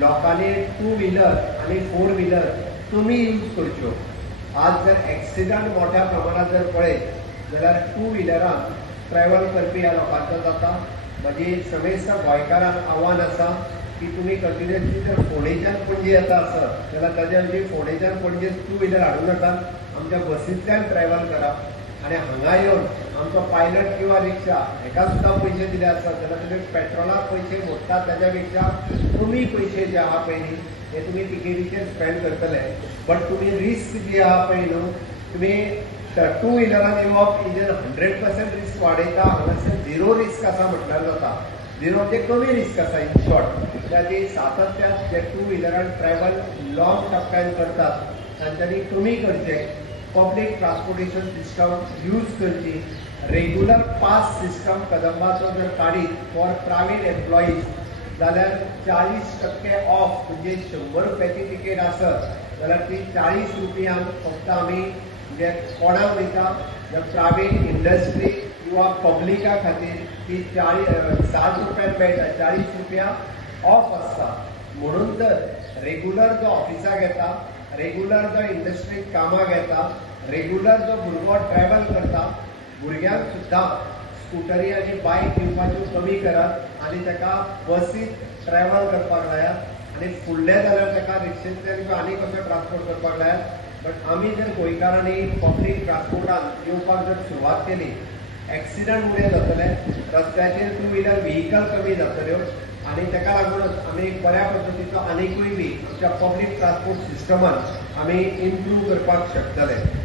लोकांनी two wheeler आणि four wheeler तुम्ही यूज करच्यो। आज जर एक्सिडंट मोठ्या प्रमाणात जर पळयत जाल्यार टू व्हीलरान ट्रॅव्हल करपी ह्या लोकांचो जाता। माझी समेस्त गोंयकारांक आव्हान आसा की तुम्ही कंटिन्युअसली जर फोंडेच्यान पणजे येता आसत जाल्यार ताज्या ऐवजी फोंडेच्यान पणजे टू व्हीलर हाडूं नाका, आमच्या बसींतल्यान ट्रॅव्हल करा आणि हांगा येवन आमचो पायलट किंवा रिक्षा हेका सुद्दां पयशे दिले आसत जाल्यार तुमी पेट्रोलाक पयशे मोडटात ताज्या पेक्षा कमी पयशे जे आहा पळय न्ही हे तुमी तिकेटीचेर स्पेंड करतले। बट तुमी रिस्क जी आहा पळय न्हू तुमी टू व्हीलरान येवप ही जर 100% रिस्क वाडयता, हांगासर झिरो रिस्क आसा म्हटल्यार जाता। झिरो म्हणजे कमी रिस्क आसा इन शॉर्ट। त्याची सातत्यान जे टू व्हीलरान ट्रॅव्हल लॉंग टप्प्यान करतात तांच्यांनी कमी करचे, पब्लीक ट्रान्सपोर्टेशन सिस्टम यूज करची, रेग्युलर पास सिस्टम कदंबाचो जर काडीत फॉर प्रायव्हेट एम्प्लॉईज जाल्यार 40% ऑफ म्हणजे 100 रुपयाची तिकेट आसत जाल्यार ती 40 रुपयांक फक्त आमी जे कोणाक दिता जर प्रायव्हेट इंडस्ट्री किंवा पब्लिका खातीर ती 60 रुपयान मेळटा, 40 रुपया ऑफ आसता। म्हणून तर रेग्युलर जो ऑफिसाक येता, रेग्युलर जो इंडस्ट्रीत कामाक येता, रेग्युलर जो भुरगो ट्रॅव्हल करता, भुरग्यांक सुद्दां स्कुटरी आनी बायक दिवपाच्यो कमी करात आनी ताका बसीत ट्रॅव्हल करपाक लायात आणि फुडले जाल्यार ताका रिक्षेंतल्यान किंवा आनी कसो ट्रान्सपोर्ट करपाक लायात। बट आमी जर गोंयकारांनी पब्लीक ट्रान्सपोर्टान येवपाक जर सुरवात केली, एक्सिडंट उणे जातले, रस्त्याचेर टू व्हीलर व्हेहिकल कमी जातल्यो आणि ताका लागूनच आमी बऱ्या पद्दतीचो आनिकूय बी आमच्या पब्लीक ट्रान्सपोर्ट सिस्टमान आमी इम्प्रूव करपाक शकतले।